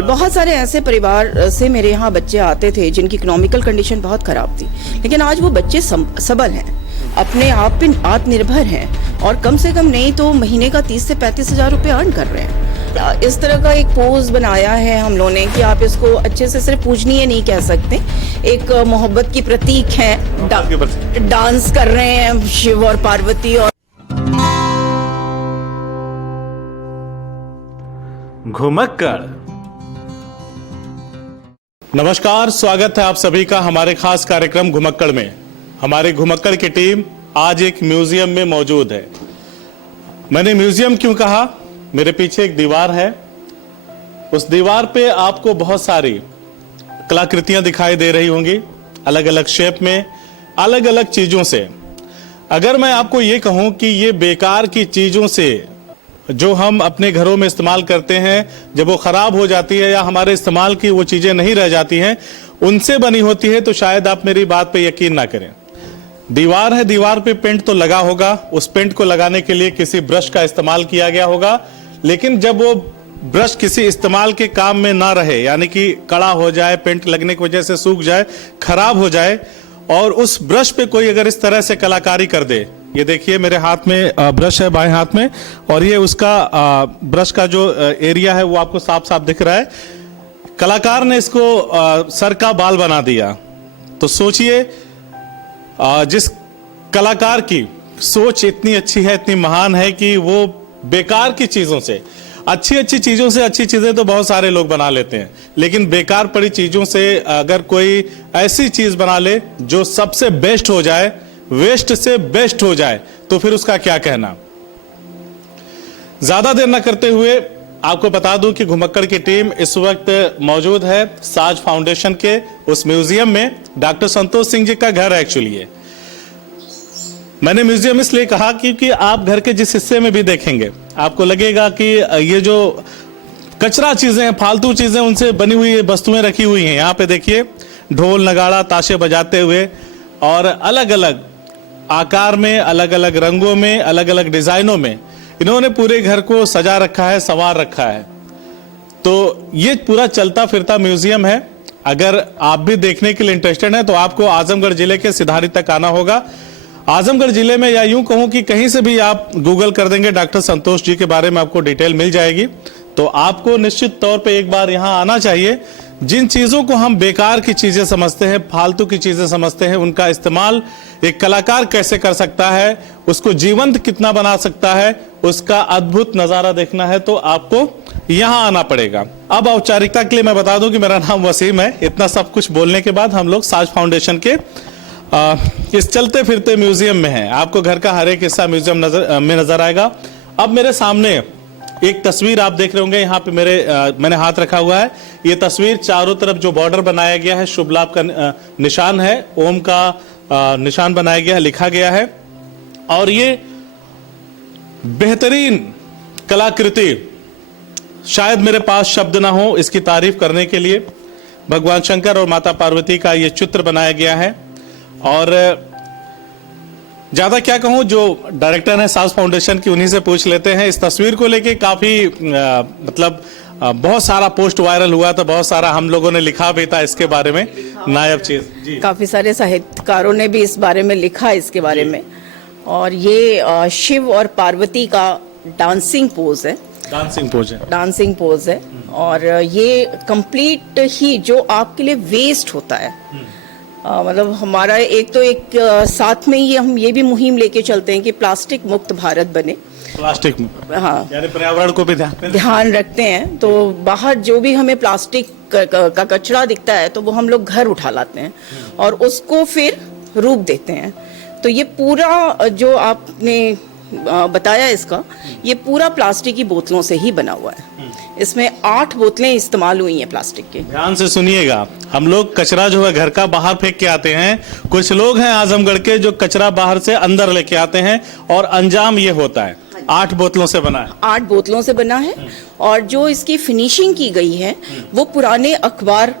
बिल्कुल। बहुत सारे ऐसे परिवार से मेरे यहाँ बच्चे आते थे जिनकी इकोनॉमिकल कंडीशन बहुत खराब थी, लेकिन आज वो बच्चे सबल हैं, अपने आप पे आत्मनिर्भर हैं और कम से कम नहीं तो महीने का 30 से 35 हजार रुपये अर्न कर रहे हैं। इस तरह का एक पोज बनाया है हम लोगों ने कि आप इसको अच्छे से सिर्फ पूजनीय नहीं कह सकते, एक मोहब्बत की प्रतीक है। डांस कर रहे हैं शिव और पार्वती। और घुमक्कड़। नमस्कार, स्वागत है आप सभी का हमारे खास कार्यक्रम घुमक्कड़ में। हमारे घुमक्कड़ की टीम आज एक म्यूजियम में मौजूद है। मैंने म्यूजियम क्यों कहा? मेरे पीछे एक दीवार है, उस दीवार पे आपको बहुत सारी कलाकृतियां दिखाई दे रही होंगी, अलग अलग शेप में, अलग अलग चीजों से। अगर मैं आपको ये कहूं कि ये बेकार की चीजों से जो हम अपने घरों में इस्तेमाल करते हैं, जब वो खराब हो जाती है या हमारे इस्तेमाल की वो चीजें नहीं रह जाती हैं, उनसे बनी होती है, तो शायद आप मेरी बात पे यकीन ना करें। दीवार है, दीवार पे पेंट तो लगा होगा, उस पेंट को लगाने के लिए किसी ब्रश का इस्तेमाल किया गया होगा, लेकिन जब वो ब्रश किसी इस्तेमाल के काम में ना रहे, यानी कि कड़ा हो जाए, पेंट लगने की वजह से सूख जाए, खराब हो जाए, और उस ब्रश पे कोई अगर इस तरह से कलाकारी कर दे, ये देखिए मेरे हाथ में ब्रश है, बाएं हाथ में, और ये उसका ब्रश का जो एरिया है वो आपको साफ साफ दिख रहा है। कलाकार ने इसको सर का बाल बना दिया। तो सोचिए, जिस कलाकार की सोच इतनी अच्छी है, इतनी महान है कि वो बेकार की चीजों से, अच्छी अच्छी चीजों से अच्छी चीजें तो बहुत सारे लोग बना लेते हैं, लेकिन बेकार पड़ी चीजों से अगर कोई ऐसी चीज बना ले जो सबसे बेस्ट हो जाए, वेस्ट से बेस्ट हो जाए, तो फिर उसका क्या कहना। ज्यादा देर न करते हुए आपको बता दूं कि घुमक्कड़ की टीम इस वक्त मौजूद है साज फाउंडेशन के उस म्यूजियम में। डॉक्टर संतोष सिंह जी का घर है एक्चुअली ये। मैंने म्यूजियम इसलिए कहा क्योंकि आप घर के जिस हिस्से में भी देखेंगे आपको लगेगा कि ये जो कचरा चीजें हैं, फालतू चीजें, उनसे बनी हुई वस्तुएं रखी हुई हैं। यहाँ पे देखिए ढोल नगाड़ा ताशे बजाते हुए और अलग अलग आकार में, अलग अलग रंगों में, अलग अलग डिजाइनों में इन्होंने पूरे घर को सजा रखा है, संवार रखा है। तो ये पूरा चलता फिरता म्यूजियम है। अगर आप भी देखने के लिए इंटरेस्टेड हैं तो आपको आजमगढ़ जिले के सिधारी तक आना होगा। आजमगढ़ जिले में, या यूं कहूं कि कहीं से भी आप गूगल कर देंगे डॉक्टर संतोष जी के बारे में, आपको डिटेल मिल जाएगी। तो आपको निश्चित तौर पे एक बार यहां आना चाहिए। जिन चीजों को हम बेकार की चीजें समझते हैं, फालतू की चीजें समझते हैं, उनका इस्तेमाल एक कलाकार कैसे कर सकता है, उसको जीवंत कितना बना सकता है, उसका अद्भुत नजारा देखना है तो आपको यहां आना पड़ेगा। अब औपचारिकता के लिए मैं बता दूं कि मेरा नाम वसीम है। इतना सब कुछ बोलने के बाद हम लोग साज फाउंडेशन के इस चलते फिरते म्यूजियम में हैं। आपको घर का हर एक हिस्सा म्यूजियम में नजर आएगा। अब मेरे सामने एक तस्वीर आप देख रहे होंगे, यहाँ पे मैंने हाथ रखा हुआ है। ये तस्वीर चारों तरफ जो बॉर्डर बनाया गया है, शुभ लाभ का निशान है, ओम का निशान बनाया गया है, लिखा गया है। और ये बेहतरीन कलाकृति, शायद मेरे पास शब्द ना हो इसकी तारीफ करने के लिए। भगवान शंकर और माता पार्वती का ये चित्र बनाया गया है। और ज्यादा क्या कहूं, जो डायरेक्टर है साज फाउंडेशन की, उन्हीं से पूछ लेते हैं। इस तस्वीर को लेके काफी बहुत सारा पोस्ट वायरल हुआ था, बहुत सारा हम लोगों ने लिखा भी था इसके बारे में, नायाब चीज जी। काफी सारे साहित्यकारों ने भी इस बारे में लिखा, इसके बारे में। और ये शिव और पार्वती का डांसिंग पोज है। डांसिंग पोज है। और ये कंप्लीट ही जो आपके लिए वेस्ट होता है, मतलब हमारा एक साथ में ही हम ये भी मुहिम लेके चलते हैं कि प्लास्टिक मुक्त भारत बने। प्लास्टिक मुक्त, हाँ, यानी पर्यावरण को भी ध्यान रखते हैं। तो बाहर जो भी हमें प्लास्टिक का कचरा दिखता है तो वो हम लोग घर उठा लाते हैं और उसको फिर रूप देते हैं। तो ये पूरा जो आपने बताया, इसका ये पूरा प्लास्टिक की बोतलों से ही बना हुआ है। इसमें 8 बोतलें इस्तेमाल हुई हैं प्लास्टिक की। ध्यान से सुनिएगा, हम लोग कचरा जो है घर का बाहर फेंक के आते हैं। कुछ लोग हैं आजमगढ़ के जो कचरा बाहर से अंदर लेके आते हैं और अंजाम ये होता है। 8 बोतलों से बना है। 8 बोतलों से बना है। और जो इसकी फिनिशिंग की गई है वो पुराने अखबार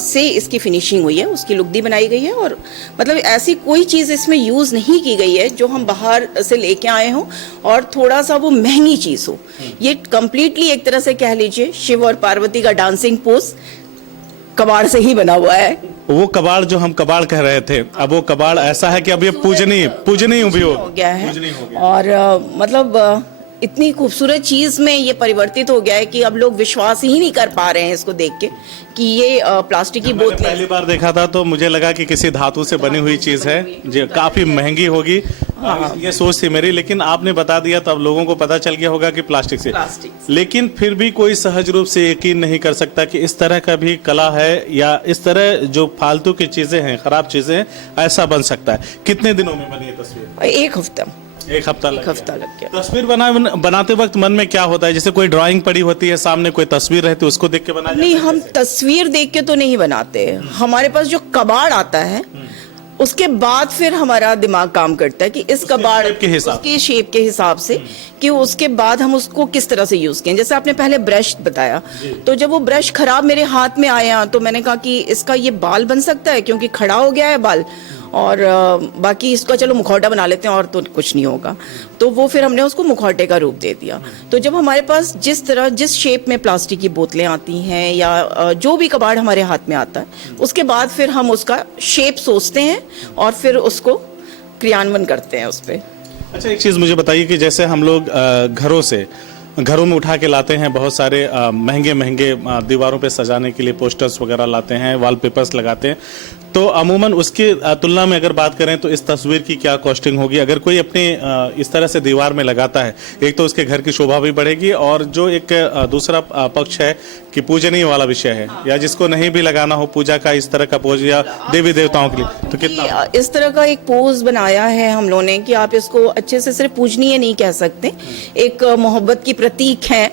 से इसकी फिनिशिंग हुई है, उसकी लुगदी बनाई गई है और मतलब ऐसी कोई चीज़ इसमें यूज़ नहीं की गई है जो हम बाहर से लेके आए हों और थोड़ा सा वो महंगी चीज़ हो। ये कंप्लीटली एक तरह से कह लीजिए शिव और पार्वती का डांसिंग पोज कबाड़ से ही बना हुआ है। वो कबाड़ जो हम कबाड़ कह रहे थे, अब वो कबाड़ ऐसा है कि अब ये पूजनीय भी हो गया है और मतलब इतनी खूबसूरत चीज में ये परिवर्तित हो गया है कि अब लोग विश्वास ही नहीं कर पा रहे हैं इसको देख के कि ये प्लास्टिक की बोतल। पहली बार देखा था तो मुझे लगा कि किसी धातु से बनी हुई चीज है जो काफी महंगी होगी। हाँ। ये सोच थी मेरी, लेकिन आपने बता दिया तो अब लोगों को पता चल गया होगा कि प्लास्टिक से। लेकिन फिर भी कोई सहज रूप से यकीन नहीं कर सकता कि इस तरह का भी कला है या इस तरह जो फालतू की चीजें हैं, खराब चीजें हैं, ऐसा बन सकता है। कितने दिनों में बनी है तस्वीर? एक हफ्ता लग गया। तस्वीर बनाते वक्त मन में क्या होता है? जैसे कोई ड्राइंग पड़ी होती है, सामने कोई तस्वीर रहती है, उसको देख के बनाया? नहीं, हम तस्वीर देख के तो नहीं बनाते। हमारे पास जो कबाड़ आता है उसके बाद फिर हमारा दिमाग काम करता है कि इस कबाड़ उसके शेप के हिसाब से कि उसके बाद हम उसको किस तरह से यूज करें। जैसे आपने पहले ब्रश बताया, तो जब वो ब्रश खराब मेरे हाथ में आया तो मैंने कहा कि इसका ये बाल बन सकता है क्योंकि खड़ा हो गया है बाल, और बाकी इसका चलो मुखौटा बना लेते हैं और तो कुछ नहीं होगा। तो वो फिर हमने उसको मुखौटे का रूप दे दिया। तो जब हमारे पास जिस शेप में प्लास्टिक की बोतलें आती हैं या जो भी कबाड़ हमारे हाथ में आता है, उसके बाद फिर हम उसका शेप सोचते हैं और फिर उसको क्रियान्वयन करते हैं उस पर। अच्छा, एक चीज़ मुझे बताइए कि जैसे हम लोग घरों में उठा के लाते हैं बहुत सारे महंगे दीवारों पे सजाने के लिए पोस्टर्स वगैरह लाते हैं, वॉलपेपर्स लगाते हैं, तो अमूमन उसकी तुलना में अगर बात करें तो इस तस्वीर की क्या कॉस्टिंग होगी? अगर कोई अपने इस तरह से दीवार में लगाता है, एक तो उसके घर की शोभा भी बढ़ेगी और जो एक दूसरा पक्ष है कि पूजनीय वाला विषय है या जिसको नहीं भी लगाना हो पूजा का इस तरह का पोज या देवी देवताओं के लिए, तो कितना इस तरह का एक पोज बनाया है हम लोगों ने कि आप इसको अच्छे से सिर्फ पूजनीय नहीं कह सकते, एक मोहब्बत की प्रतीक है।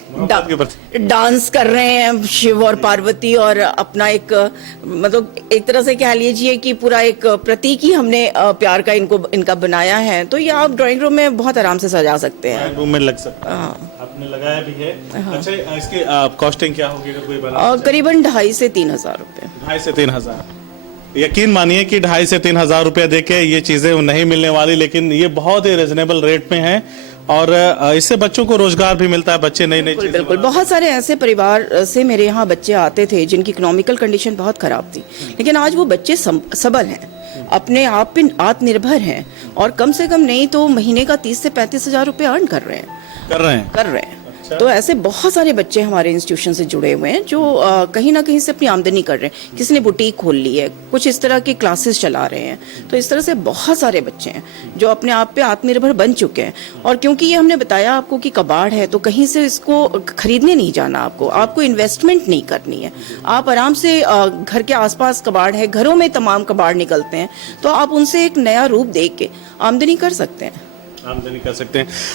डांस कर रहे हैं शिव और पार्वती और अपना एक मतलब एक तरह से कह लीजिए कि पूरा एक प्रतीक ही हमने प्यार का इनका बनाया है। तो ये आप ड्राइंग रूम में बहुत आराम से सजा सकते हैं, रूम में लग सकता है। आपने लगाया भी है। अच्छा, इसकी कॉस्टिंग क्या होगी अगर कोई बना? करीबन 2,500 से 3,000 रुपए। 2,500 से 3,000। यकीन मानिए कि 2,500 से 3,000 रुपए देके ये चीजें नहीं मिलने वाली, लेकिन ये बहुत ही रिजनेबल रेट में है और इससे बच्चों को रोजगार भी मिलता है। बच्चे नई चीजें बिल्कुल बहुत सारे ऐसे परिवार से मेरे यहाँ बच्चे आते थे जिनकी इकोनॉमिकल कंडीशन बहुत खराब थी, लेकिन आज वो बच्चे सबल हैं, अपने आप पे आत्मनिर्भर हैं और कम से कम नहीं तो महीने का 30 से 35 हजार रुपए अर्न कर रहे हैं। अच्छा। तो ऐसे बहुत सारे बच्चे हमारे इंस्टीट्यूशन से जुड़े हुए हैं जो कहीं ना कहीं से अपनी आमदनी कर रहे हैं। किसी ने बुटीक खोल ली है, कुछ इस तरह की क्लासेस चला रहे हैं। तो इस तरह से बहुत सारे बच्चे हैं जो अपने आप पे आत्मनिर्भर बन चुके हैं। और क्योंकि ये हमने बताया आपको कि कबाड़ है, तो कहीं से इसको खरीदने नहीं जाना, आपको इन्वेस्टमेंट नहीं करनी है। आप आराम से घर के आसपास कबाड़ है, घरों में तमाम कबाड़ निकलते हैं, तो आप उनसे एक नया रूप देख के आमदनी कर सकते हैं।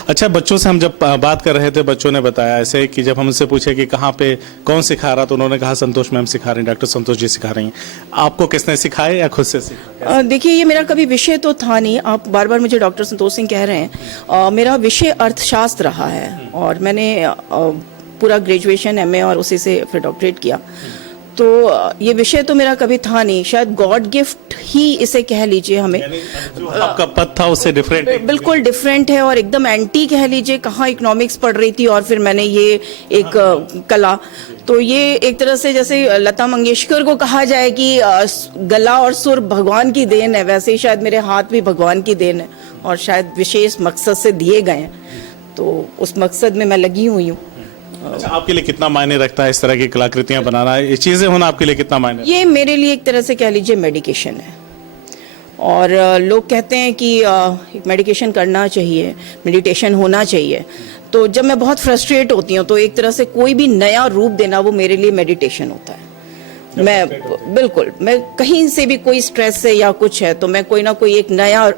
अच्छा, बच्चों से हम जब बात कर रहे थे, बच्चों ने बताया ऐसे कि जब हम उनसे पूछे कि कहाँ पे कौन सिखा रहा, तो उन्होंने कहा संतोष मैम सिखा रही हैं, डॉक्टर संतोष जी सिखा रही हैं। आपको किसने सिखाया या खुद से सीखा? देखिए, ये मेरा कभी विषय तो था नहीं। आप बार बार मुझे डॉक्टर संतोष सिंह कह रहे हैं। मेरा विषय अर्थशास्त्र रहा है और मैंने पूरा ग्रेजुएशन MA और उसी से फिर डॉक्टरेट किया। तो ये विषय तो मेरा कभी था नहीं, शायद गॉड गिफ्ट ही इसे कह लीजिए। हमें जो आपका पद था उससे डिफरेंट, बिल्कुल डिफरेंट है और एकदम एंटी कह लीजिए। कहाँ इकोनॉमिक्स पढ़ रही थी और फिर मैंने ये एक कला, तो ये एक तरह से जैसे लता मंगेशकर को कहा जाए कि गला और सुर भगवान की देन है, वैसे ही शायद मेरे हाथ भी भगवान की देन है और शायद विशेष मकसद से दिए गए हैं, तो उस मकसद में मैं लगी हुई हूँ। अच्छा, आपके लिए कितना मायने रखता है इस तरह की कलाकृतियां बनाना, ये चीजें होना आपके लिए कितना मायने? ये मेरे लिए एक तरह से कह लीजिए मेडिकेशन है। और लोग कहते हैं कि मेडिकेशन करना चाहिए, मेडिटेशन होना चाहिए। तो जब मैं बहुत फ्रस्ट्रेट होती हूँ तो एक तरह से कोई भी नया रूप देना वो मेरे लिए मेडिटेशन होता है। मैं कहीं से भी कोई स्ट्रेस है या कुछ है तो मैं कोई ना कोई एक नया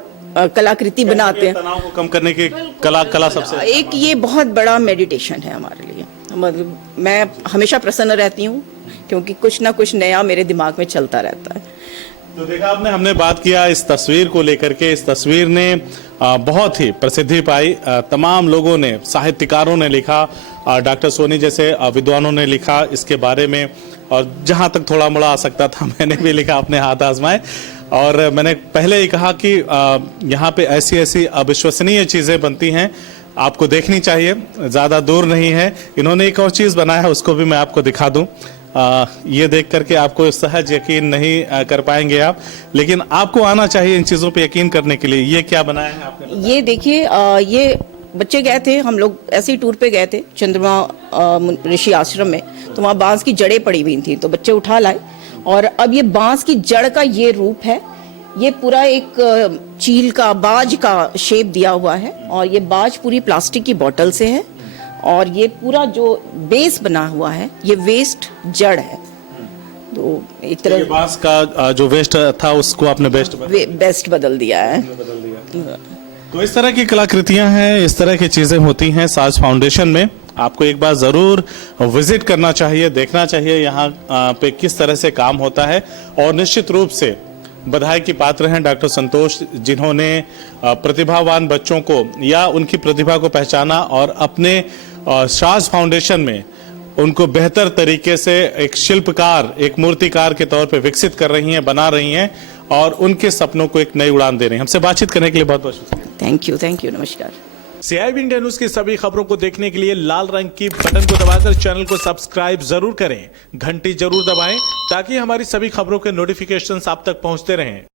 कलाकृति बनाते हैं। तनाव को कम करने की कला सबसे एक ये बहुत बड़ा मेडिटेशन है हमारे लिए। मतलब मैं हमेशा प्रसन्न रहती हूँ क्योंकि कुछ ना कुछ नया मेरे दिमाग में चलता रहता है। तो देखा आपने, हमने बात किया इस तस्वीर को लेकर के। इस तस्वीर ने बहुत ही प्रसिद्धि पाई, तमाम लोगों ने, साहित्यकारों ने लिखा डॉक्टर सोनी जैसे विद्वानों ने लिखा इसके बारे में, और जहां तक थोड़ा मोड़ा आ सकता था मैंने भी लिखा, अपने हाथ आजमाए। और मैंने पहले ही कहा कि यहाँ पे ऐसी ऐसी अविश्वसनीय चीज़ें बनती हैं, आपको देखनी चाहिए, ज़्यादा दूर नहीं है। इन्होंने एक और चीज़ बनाया है, उसको भी मैं आपको दिखा दूं। ये देख करके आपको सहज यकीन नहीं कर पाएंगे आप, लेकिन आपको आना चाहिए इन चीज़ों पे यकीन करने के लिए। ये क्या बनाया है आपने? ये देखिए, ये बच्चे गए थे, हम लोग ऐसे ही टूर पे गए थे चंद्रमा ऋषि आश्रम में, तो वहाँ बांस की जड़ें पड़ी हुई थी, तो बच्चे उठा लाए। और अब ये बांस की जड़ का ये रूप है, ये पूरा एक चील का, बाज का शेप दिया हुआ है, और ये बाज पूरी प्लास्टिक की बोतल से है, और ये पूरा जो बेस बना हुआ है ये वेस्ट जड़ है। तो एक ये तरह बांस का जो वेस्ट था उसको आपने बेस्ट बदल दिया है। तो इस तरह की कलाकृतियां हैं, इस तरह की चीजें होती हैं साज फाउंडेशन में। आपको एक बार जरूर विजिट करना चाहिए, देखना चाहिए यहाँ पे किस तरह से काम होता है। और निश्चित रूप से बधाई की पात्र हैं डॉक्टर संतोष, जिन्होंने प्रतिभावान बच्चों को या उनकी प्रतिभा को पहचाना और अपने साज फाउंडेशन में उनको बेहतर तरीके से एक शिल्पकार, एक मूर्तिकार के तौर पे विकसित कर रही हैं, बना रही हैं, और उनके सपनों को एक नई उड़ान दे रही हैं। हमसे बातचीत करने के लिए बहुत बहुत शुक्रिया। थैंक यू, नमस्कार। CIB इंडिया न्यूज की सभी खबरों को देखने के लिए लाल रंग की बटन को दबाकर चैनल को सब्सक्राइब जरूर करें, घंटी जरूर दबाएं, ताकि हमारी सभी खबरों के नोटिफिकेशंस आप तक पहुंचते रहें।